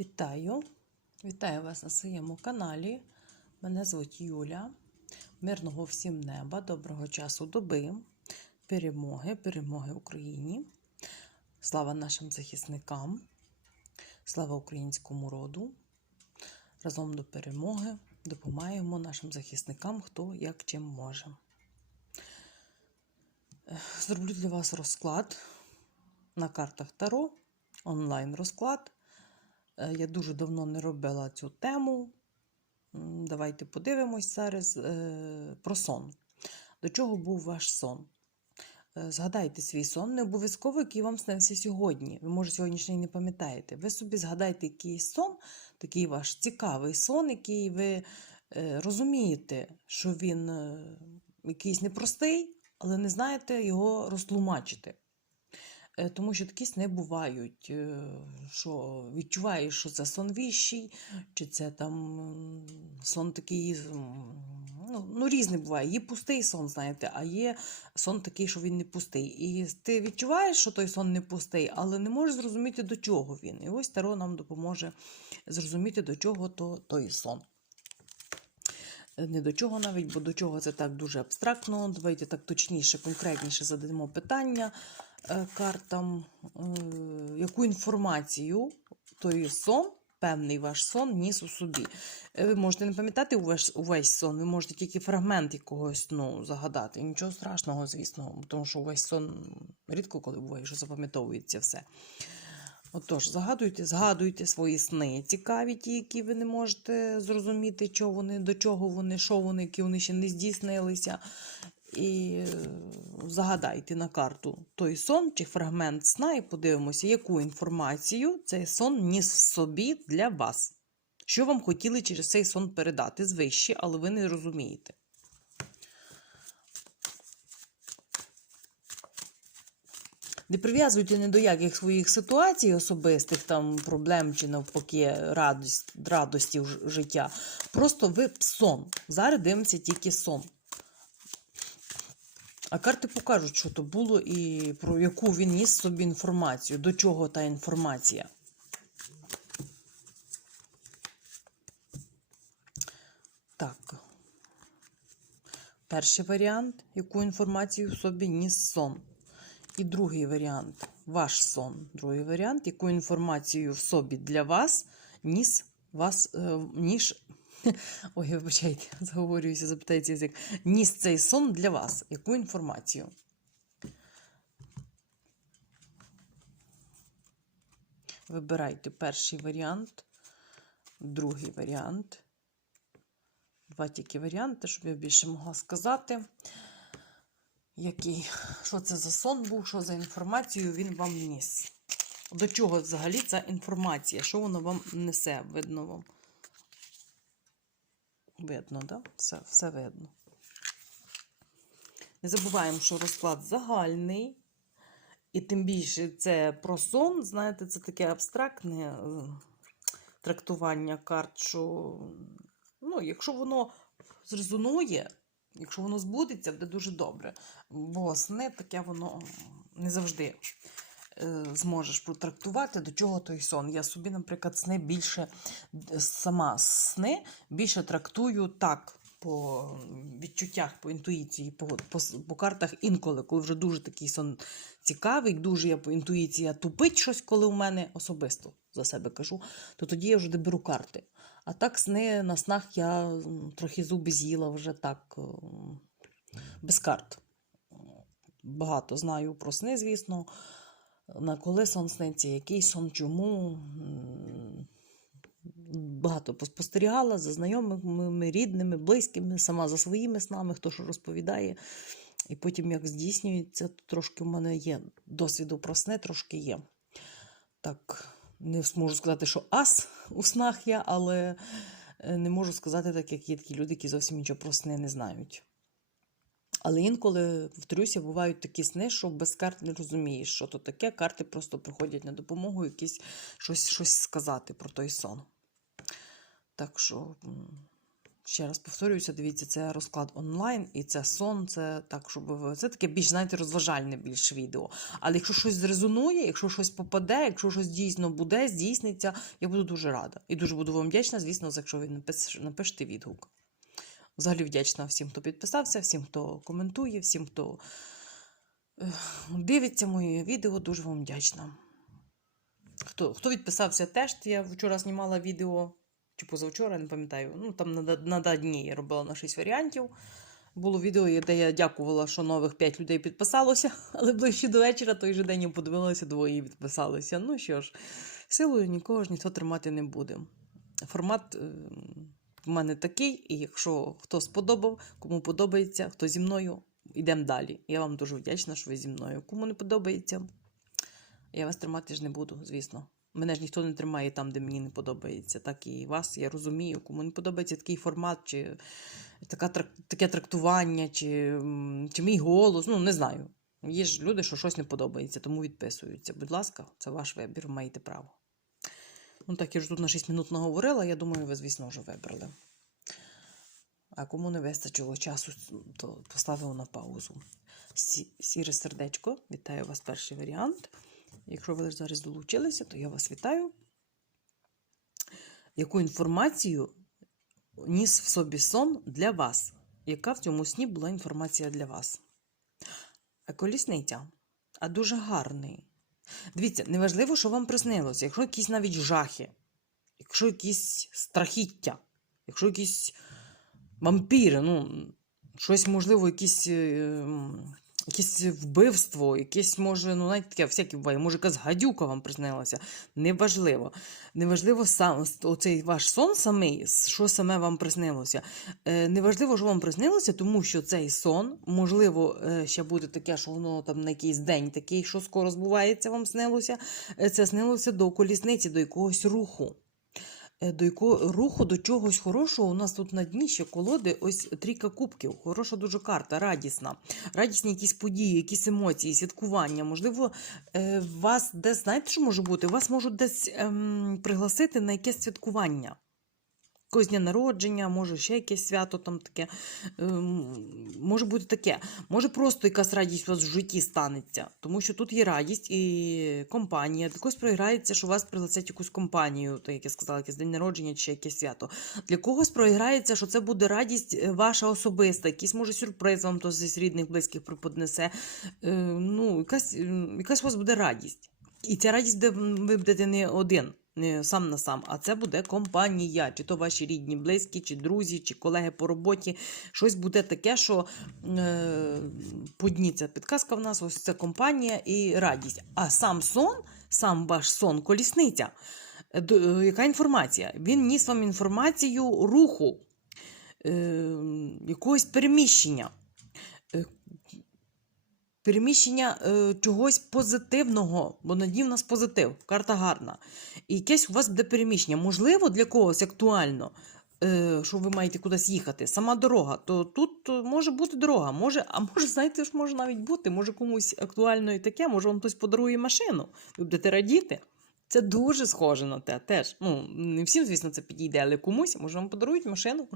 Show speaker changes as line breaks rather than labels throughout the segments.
Вітаю! Вітаю вас на своєму каналі. Мене звуть Юля. Мирного всім неба, доброго часу доби, перемоги, перемоги Україні. Слава нашим захисникам, слава українському роду. Разом до перемоги допомагаємо нашим захисникам, хто як чим може. Зроблю для вас розклад на картах Таро, онлайн розклад. Е, Я дуже давно не робила цю тему. Давайте подивимось зараз е, про сон. До чого був ваш сон? Е, Згадайте свій сон, не обов'язково, який вам снився сьогодні. Ви, може, сьогоднішній не пам'ятаєте. Ви собі згадайте якийсь сон, такий ваш цікавий сон, який ви е, розумієте, що він е, якийсь непростий, але не знаєте його розтлумачити. Е, Тому що такі сни бувають, е, що відчуваєш, що це сон віщий, чи це там сон такий, ну, ну різний буває. Є пустий сон, знаєте, а є сон такий, що він не пустий. І ти відчуваєш, що той сон не пустий, але не можеш зрозуміти, до чого він. І ось Таро нам допоможе зрозуміти, до чого то той сон. Е, Не до чого навіть, бо до чого це так дуже абстрактно. Давайте так точніше, конкретніше задамо питання картам, е, яку інформацію той сон, певний ваш сон, ніс у собі. Е, Ви можете не пам'ятати увесь, увесь сон, ви можете тільки фрагмент якогось сну загадати. Нічого страшного, звісно, тому що увесь сон рідко коли буває, що запам'ятовується все. Отож, загадуйте, згадуйте свої сни. Цікаві ті, які ви не можете зрозуміти, що вони, до чого вони, що вони, які вони ще не здійснилися. І е, загадайте на карту той сон чи фрагмент сна, і подивимося, яку інформацію цей сон ніс в собі для вас. Що вам хотіли через цей сон передати звище, але ви не розумієте. Не прив'язуйте ні до яких своїх ситуацій особистих, там проблем чи навпаки радості в життя. Просто ви сон. Зараз дивимося тільки сон. А карти покажуть, що то було і про яку він ніс собі інформацію, до чого та інформація. Так. Перший варіант, яку інформацію в собі ніс сон. І другий варіант ваш сон. Другий варіант, яку інформацію в собі для вас ніс вас, е, ніж. Ой, вибачайте, заговорююся, запитається язик. Ніс цей сон для вас. Яку інформацію? Вибирайте перший варіант, другий варіант. Два тільки варіанти, щоб я більше могла сказати який, що це за сон був, що за інформацію він вам ніс. До чого взагалі ця інформація? Що воно вам несе? Видно вам? Видно. Да? Все, все видно. Не забуваємо, що розклад загальний. І тим більше це про сон, знаєте, це таке абстрактне е, трактування карт, що ну, якщо воно зрезонує, Якщо воно збудеться, буде дуже добре. Бо сни таке воно не завжди зможеш протрактувати, до чого той сон. Я собі, наприклад, сни більше сама сни більше трактую так. По відчуттях, по інтуїції, по, по, по картах інколи, коли вже дуже такий сон цікавий, дуже я по інтуїції тупить щось, коли у мене особисто за себе кажу, то тоді я вже беру карти. А так сни на снах я трохи зуби з'їла вже так без карт. Багато знаю про сни, звісно. На коли сон сниться, який сон, чому. Багато поспостерігала за знайомими, рідними, близькими, сама за своїми снами, хто що розповідає. І потім, як здійснюється, то трошки в мене є досвіду про сни, трошки є. Так, не можу сказати, що ас у снах я, але е, не можу сказати так, як є такі люди, які зовсім нічого про сни не знають. Але інколи, повторюся, бувають такі сни, що без карт не розумієш, що то таке. Карти просто приходять на допомогу, якісь щось, щось сказати про той сон. Так що Ще раз повторююся, дивіться, це розклад онлайн, і це сон, це так, щоб. Це таке більш, знаєте, розважальне більш відео. Але якщо щось зрезонує, якщо щось попаде, якщо щось дійсно буде, здійсниться, я буду дуже рада. І дуже буду вам вдячна, звісно, якщо ви напиш- напишете відгук. Взагалі вдячна всім, хто підписався, всім, хто коментує, всім, хто е, дивиться мої відео, дуже вам вдячна. Хто, хто відписався теж, я вчора знімала відео, чи позавчора, не пам'ятаю. Ну, там на, на дні я робила на 6 варіантів. Було відео, де я дякувала, що нових 5 людей підписалося, але ближче до вечора той же день я подивилася, двоє відписалося. Ну що ж, силою нікого ж ніхто тримати не буде. Формат е, в мене такий, і якщо хто сподобав, кому подобається, хто зі мною, йдемо далі. Я вам дуже вдячна, що ви зі мною. Кому не подобається, я вас тримати ж не буду, звісно. Мене ж ніхто не тримає там, де мені не подобається. Так і вас, я розумію. Кому не подобається такий формат, чи така, таке трактування, чи, чи мій голос. Ну, не знаю. Є ж люди, що щось не подобається, тому відписуються. Будь ласка, це ваш вибір, маєте право. Ну, так я ж тут на 6 минут наговорила, я думаю, ви, звісно, вже вибрали. А кому не вистачило часу, то поставив на паузу. Сі- Сіре сердечко, вітаю вас перший варіант. Якщо ви зараз долучилися, то я вас вітаю. Яку інформацію ніс в собі сон для вас? Яка в цьому сні була інформація для вас? А колісниця, а дуже гарний. Дивіться, неважливо, що вам приснилося, якщо якісь навіть жахи, якщо якісь страхіття, якщо якісь вампіри, ну, щось, можливо, якісь, е, якесь вбивство, якесь, може, ну, навіть таке всяке буває, може, якась гадюка вам приснилася. Неважливо. Неважливо сам оцей ваш сон самий, що саме вам приснилося. Е, неважливо, що вам приснилося, тому що цей сон, можливо, е, ще буде таке, що воно там на якийсь день такий, що скоро збувається, вам снилося. Е, Це снилося до колісниці, до якогось руху. Е, До якого руху до чогось хорошого у нас тут на дні ще колоди ось трійка кубків. Хороша дуже карта, радісна. Радісні якісь події, якісь емоції, святкування. Можливо, е, вас десь, знаєте, що може бути? Вас можуть десь ем, пригласити на якесь святкування. Якогось дня народження, може ще якесь свято там таке. Ем, може бути таке. Може просто якась радість у вас в житті станеться. Тому що тут є радість і компанія. Для когось програється, що вас пригласять якусь компанію, так як я сказала, якесь день народження чи якесь свято. Для когось програється, що це буде радість е, ваша особиста, якийсь може сюрприз вам хтось зі рідних, близьких приподнесе. Е, ну, якась, якась у вас буде радість. І ця радість, ви будете не один, сам на сам, а це буде компанія, чи то ваші рідні, близькі, чи друзі, чи колеги по роботі. Щось буде таке, що е, по дні ця підказка в нас, ось це компанія і радість. А сам сон, сам ваш сон, колісниця. Е, е, Яка інформація? Він ніс вам інформацію руху, е, якогось переміщення. Переміщення е, чогось позитивного, бо на в нас позитив, карта гарна. І якесь у вас буде переміщення. Можливо, для когось актуально, е, що ви маєте кудись їхати, сама дорога, то тут е, може бути дорога. Може, а може, знаєте, ж може навіть бути, може комусь актуально і таке, може вам хтось подарує машину, ви будете радіти. Це дуже схоже на те теж. Ну, не всім, звісно, це підійде, але комусь, може, вам подарують машину.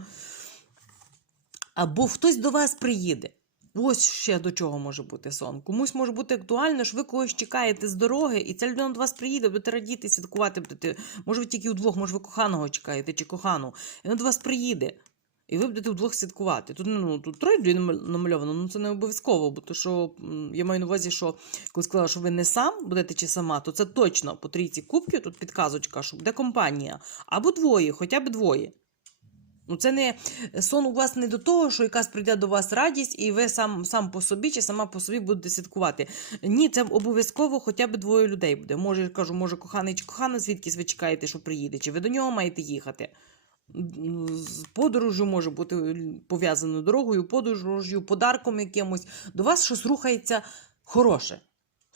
Або хтось до вас приїде. Ось ще до чого може бути сон. Комусь може бути актуально, що ви когось чекаєте з дороги, і ця людина до вас приїде, будете радіти, святкувати будете. Може, ви тільки удвох, може, ви коханого чекаєте чи кохану. І він до вас приїде. І ви будете вдвох святкувати. Тут, ну, тут троє людей намальовано, ну це не обов'язково, бо то, що я маю на увазі, що коли сказала, що ви не сам будете чи сама, то це точно по трійці кубків, тут підказочка, що буде компанія. Або двоє, хоча б двоє. Ну, це не сон у вас не до того, що якась прийде до вас радість, і ви сам, сам по собі чи сама по собі будете святкувати. Ні, це обов'язково хоча б двоє людей буде. Може, кажу, може, коханий чи кохана, звідкись ви чекаєте, що приїде, чи ви до нього маєте їхати. З подорожю може бути пов'язано дорогою, подорожю, подарком якимось. До вас щось рухається хороше.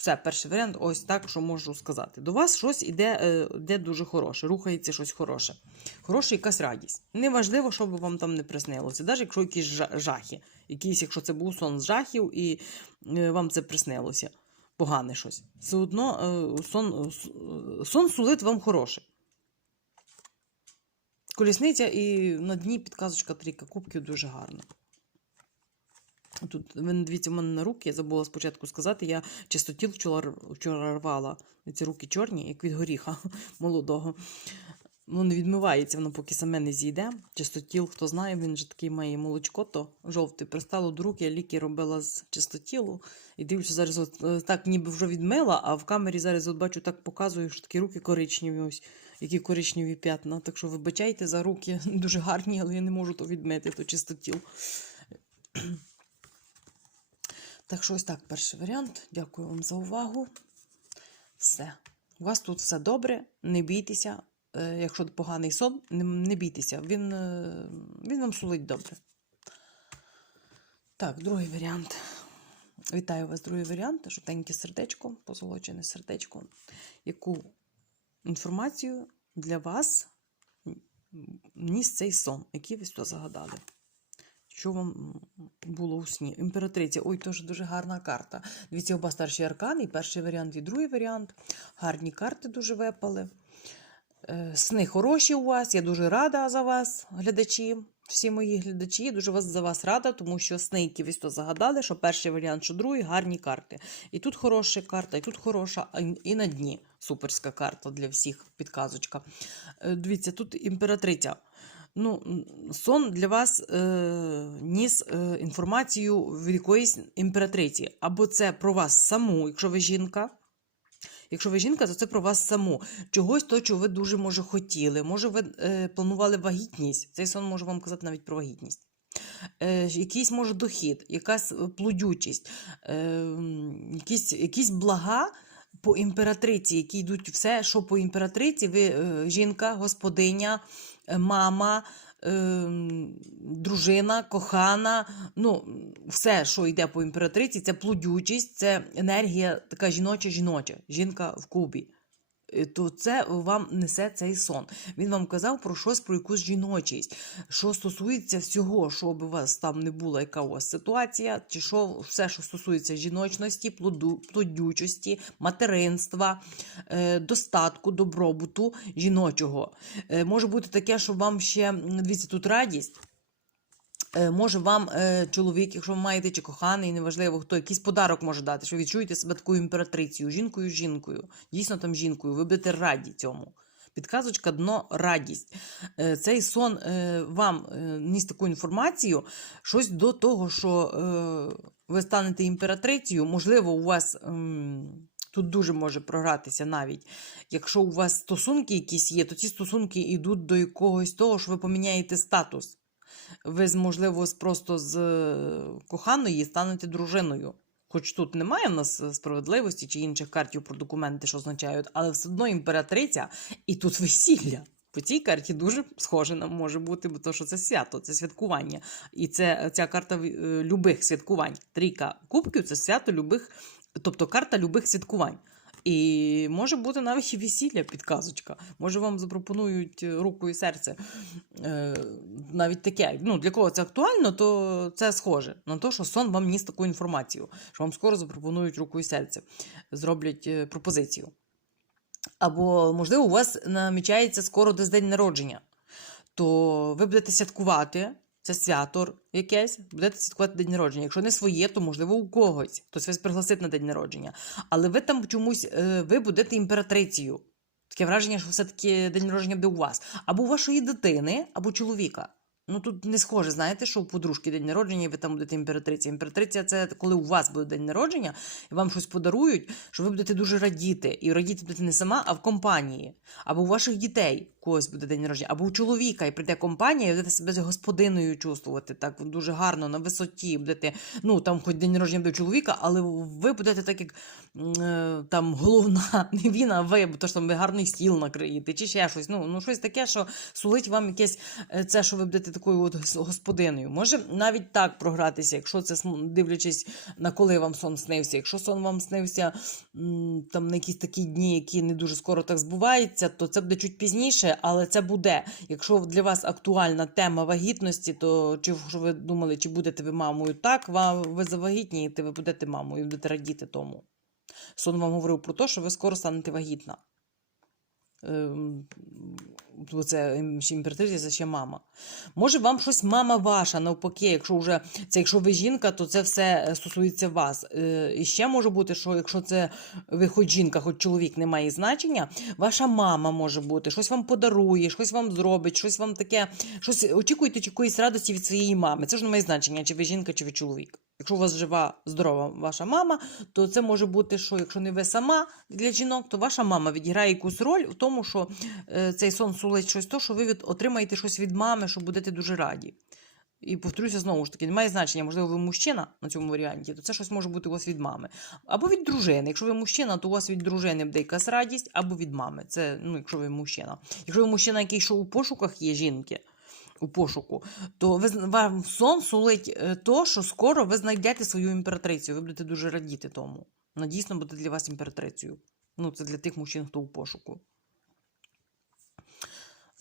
Все, перший варіант, ось так, що можу сказати. До вас щось іде, е, іде дуже хороше, рухається щось хороше. Хороша якась радість. Неважливо, що би вам там не приснилося, навіть якщо якісь жахи, якісь, якщо це був сон з жахів, і е, вам це приснилося. Погане щось. Все одно е, сон, е, е, сон сулить вам хороше. колісниця і на дні підказочка трійка кубків дуже гарна. Тут, ви дивіться, в мене на руки, я забула спочатку сказати, я чистотіл вчора, вчора рвала. Ці руки чорні, як від горіха молодого. Воно не відмивається, воно поки саме не зійде. Чистотіл, хто знає, він же такий має молочко, то жовтий. Пристало до рук, я ліки робила з чистотілу. І дивлюся, зараз от, е, так ніби вже відмила, а в камері зараз от бачу, так показую, що такі руки коричневі, ось, які коричневі п'ятна. Так що вибачайте за руки, дуже гарні, але я не можу то відмити, то чистотіл. Так що ось так, перший варіант. Дякую вам за увагу. Все. У вас тут все добре, не бійтеся. Е, Якщо поганий сон, не, бійтеся, він, е, він вам сулить добре. Так, другий варіант. Вітаю вас, другий варіант. Жовтеньке сердечко, позолочене сердечко. Яку інформацію для вас ніс цей сон, який ви сюди загадали? Що вам було у сні? Імператриця. Ой, теж дуже гарна карта. Дивіться, оба старші аркани, і перший варіант, і другий варіант. Гарні карти дуже випали. Е, Сни хороші у вас. Я дуже рада за вас, глядачі. Всі мої глядачі, дуже за вас рада, тому що сни, які ви то загадали, що перший варіант, що другий, гарні карти. І тут хороша карта, і тут хороша, і на дні суперська карта для всіх, підказочка. Е, Дивіться, тут імператриця. Ну, сон для вас е, ніс е, інформацію від якоїсь імператриці. Або це про вас саму, якщо ви жінка. Якщо ви жінка, то це про вас саму. Чогось то, чого ви дуже може хотіли. Може, ви е, планували вагітність. Цей сон може вам казати навіть про вагітність. Е, якийсь може дохід, якась е, плодючість, е, якісь, якісь блага по імператриці, які йдуть все, що по імператриці, ви е, жінка, господиня, мама. ем, Дружина, кохана, ну, все, що йде по імператриці, це плодючість, це енергія така жіноча, жіноча, жінка в кубі. Е, То це вам несе цей сон. Він вам казав про щось, про якусь жіночість, що стосується всього, що би у вас там не була, яка у вас ситуація, чи що все, що стосується жіночності, плоду, плодючості, материнства, е, достатку, добробуту жіночого. Е, може бути таке, що вам ще дивіться, тут радість. Е, Може вам е, чоловік, якщо ви маєте чи коханий, неважливо хто, якийсь подарок може дати, що відчуєте себе такою імператрицею, жінкою, жінкою, дійсно там жінкою, ви будете раді цьому. Підказочка дно радість. Е, Цей сон вам ніс таку інформацію, щось до того, що ви станете імператрицею, можливо, у вас. ем, Тут дуже може програтися навіть. Якщо у вас стосунки якісь є, то ці стосунки йдуть до якогось того, що ви поміняєте статус ви, можливо, просто з е, коханої станете дружиною. Хоч тут немає в нас е, справедливості чи інших картів про документи, що означають, але все одно імператриця і тут весілля. По цій карті дуже схоже нам може бути, бо то, що це свято, це святкування. І це ця карта е, любих святкувань. Трійка кубків це свято любих, тобто карта любих святкувань. І може бути навіть і весілля, підказочка. Може, вам запропонують е, руку і серце. Е, навіть таке. Ну, для кого це актуально, то це схоже на те, що сон вам ніс таку інформацію, що вам скоро запропонують руку і серце, зроблять е, пропозицію. Або, можливо, у вас намічається скоро десь день народження, то ви будете святкувати. Це свято якесь, будете святкувати день народження. Якщо не своє, то можливо у когось. Хтось вас пригласить на день народження. Але ви там чомусь е, ви будете імператрицею. Таке враження, що все-таки день народження буде у вас. Або у вашої дитини, або чоловіка. Ну тут не схоже, знаєте, що у подружки день народження, і ви там будете імператриця. Імператриця це коли у вас буде день народження, і вам щось подарують, що ви будете дуже радіти. І радіти будете не сама, а в компанії. Або у ваших дітей у когось буде день народження, або у чоловіка, і прийде компанія, і будете себе з господиною чувствувати так дуже гарно, на висоті. Будете, ну там хоч день народження у чоловіка, але ви будете так, як е, там головна, не він, а ви, бо то ж там ви гарний стіл накриєте, чи ще щось. Ну, ну щось таке, що сулить вам якесь е, це, що ви будете такою от гос- господиною. Може навіть так програтися, якщо це дивлячись на коли вам сон снився. Якщо сон вам снився там на якісь такі дні, які не дуже скоро так збуваються, то це буде чуть пізніше, але це буде. Якщо для вас актуальна тема вагітності, то чи ви думали, чи будете ви мамою? Так, ви завагітнієте, ви будете мамою, і будете радіти тому. Сон вам говорив про те, що ви скоро станете вагітна. Ем, це ім- ще імператриця, це ще мама. Може, вам щось мама ваша, навпаки, якщо вже це якщо ви жінка, то це все е, стосується вас. Е, І ще може бути, що якщо це ви хоч жінка, хоч чоловік не має значення, ваша мама може бути, щось вам подарує, щось вам зробить, щось вам таке, щось очікуєте якоїсь радості від своєї мами. Це ж не має значення, чи ви жінка, чи ви чоловік. Якщо у вас жива, здорова ваша мама, то це може бути, що якщо не ви сама для жінок, то ваша мама відіграє якусь роль в тому, що е, цей сон сулить щось то, що ви від, отримаєте щось від мами, що будете дуже раді. І повторюся знову ж таки, немає значення, можливо, ви мужчина на цьому варіанті, то це щось може бути у вас від мами. Або від дружини. Якщо ви мужчина, то у вас від дружини буде якась радість, або від мами. Це ну, якщо ви мужчина. Якщо ви мужчина, який йшов у пошуках є жінки. У пошуку, то ви вам сон сулить е, то, що скоро ви знайдете свою імператрицю. Ви будете дуже радіти тому. Вона дійсно буде для вас імператрицею. Ну, це для тих мужчин, хто у пошуку.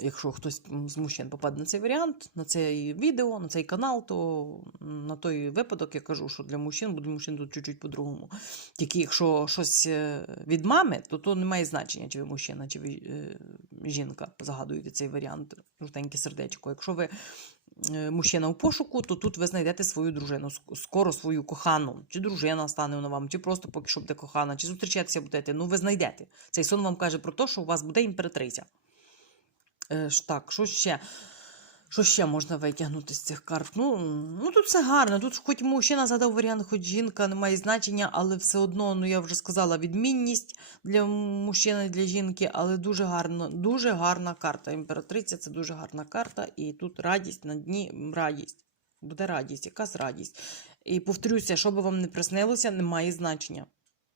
Якщо хтось з мужчин попаде на цей варіант, на це відео, на цей канал, то на той випадок я кажу, що для мужчин буде мужчин тут чуть-чуть по-другому. Тільки якщо щось е, від мами, то то не має значення, чи ви мужчина, чи ви е, жінка. Загадуєте цей варіант, жовтеньке сердечко. Якщо ви е, мужчина у пошуку, то тут ви знайдете свою дружину, скоро свою кохану, чи дружина стане вона вам, чи просто поки що буде кохана, чи зустрічатися будете. Ну, ви знайдете. Цей сон вам каже про те, що у вас буде імператриця. Е, так, що ще? Що ще можна витягнути з цих карт? Ну, ну тут все гарно. Тут хоч мужчина задав варіант, хоч жінка, не має значення, але все одно, ну я вже сказала, відмінність для мужчини, для жінки, але дуже гарно, дуже гарна карта. Імператриця це дуже гарна карта, і тут радість на дні радість. Буде радість, якась радість. І повторюся, що би вам не приснилося, не має значення.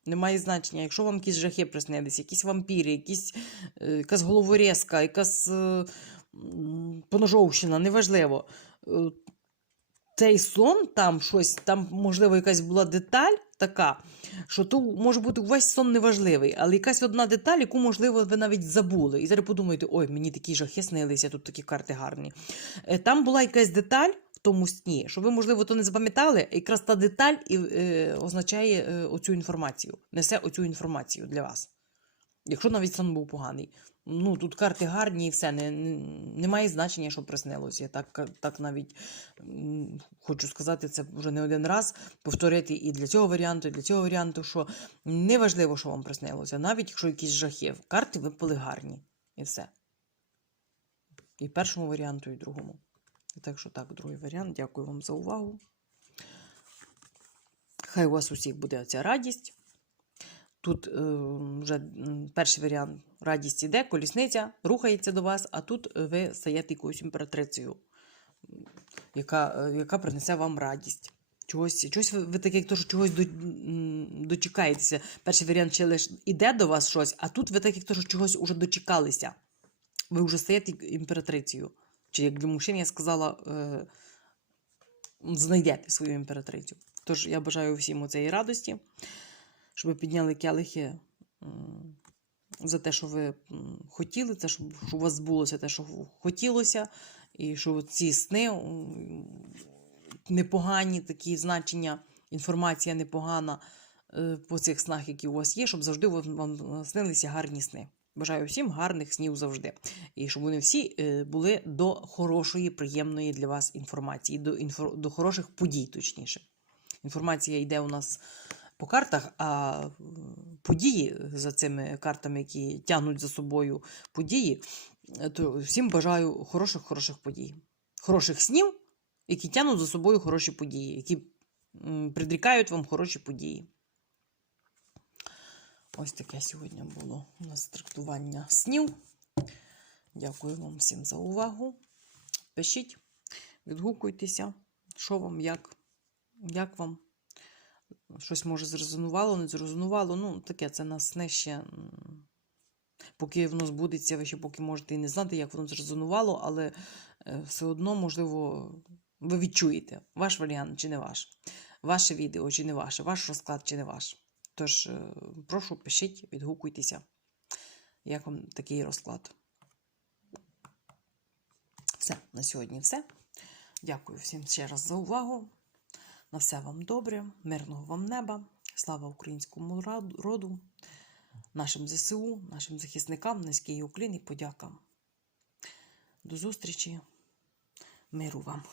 Немає значення, якщо вам якісь жахи приснились, якісь вампіри, якісь, е, якась головорезка, якась е, поножовщина, неважливо. Цей сон, там щось, там, можливо, якась була деталь така, що то може бути увесь сон неважливий, але якась одна деталь, яку, можливо, ви навіть забули. І зараз подумаєте, ой, мені такі жахи снилися, тут такі карти гарні. Е, Там була якась деталь в тому сні, що ви, можливо, то не запам'ятали, якраз та деталь і, е, означає е, оцю інформацію, несе оцю інформацію для вас. Якщо навіть сон був поганий. Ну, тут карти гарні і все, не, не, немає значення, що приснилося. Я так, так навіть хочу сказати це вже не один раз, повторити і для цього варіанту, і для цього варіанту, що неважливо, що вам приснилося, навіть якщо якісь жахи, карти випали гарні. І все. І першому варіанту, і другому. Так що так, другий варіант. Дякую вам за увагу. Хай у вас усіх буде ця радість. Тут е, вже перший варіант радість іде, колісниця рухається до вас, а тут е, ви стаєте якоюсь імператрицею, яка, е, яка принесе вам радість. Чогось, чогось ви, ви таке, як чогось до, дочекаєтеся. Перший варіант ще лише іде до вас щось, а тут ви так, як то, що чогось уже дочекалися. Ви вже стаєте імператрицею. Чи як для мужчин я сказала, знайдете свою імператрицю. Тож я бажаю всім цієї радості, щоб ви підняли келихи за те, що ви хотіли, це, щоб у вас збулося те, що хотілося, і що ці сни непогані такі значення, інформація непогана е, по цих снах, які у вас є, щоб завжди вам, снилися гарні сни. Бажаю всім гарних снів завжди. І щоб вони всі е, були до хорошої, приємної для вас інформації, до, інфо, до хороших подій, точніше. Інформація йде у нас по картах, а події за цими картами, які тягнуть за собою події, е, то всім бажаю хороших, хороших подій, хороших снів, які тягнуть за собою хороші події, які м, предрікають вам хороші події. Ось таке сьогодні було у нас трактування снів. Дякую вам всім за увагу. Пишіть, відгукуйтеся, що вам, як, як вам. Щось може зрезонувало, не зрезонувало. Ну, таке це нас не ще. Поки воно збудеться, ви ще поки можете і не знати, як воно зрезонувало, але е, все одно, можливо, ви відчуєте, ваш варіант чи не ваш, ваше відео чи не ваше, ваш розклад чи не ваш. Тож, е, прошу, пишіть, відгукуйтеся, як вам такий розклад. Все, на сьогодні все. Дякую всім ще раз за увагу. На все вам добре, мирного вам неба, слава українському роду, нашим ЗСУ, нашим захисникам, низький уклін і подяка. До зустрічі. Миру вам!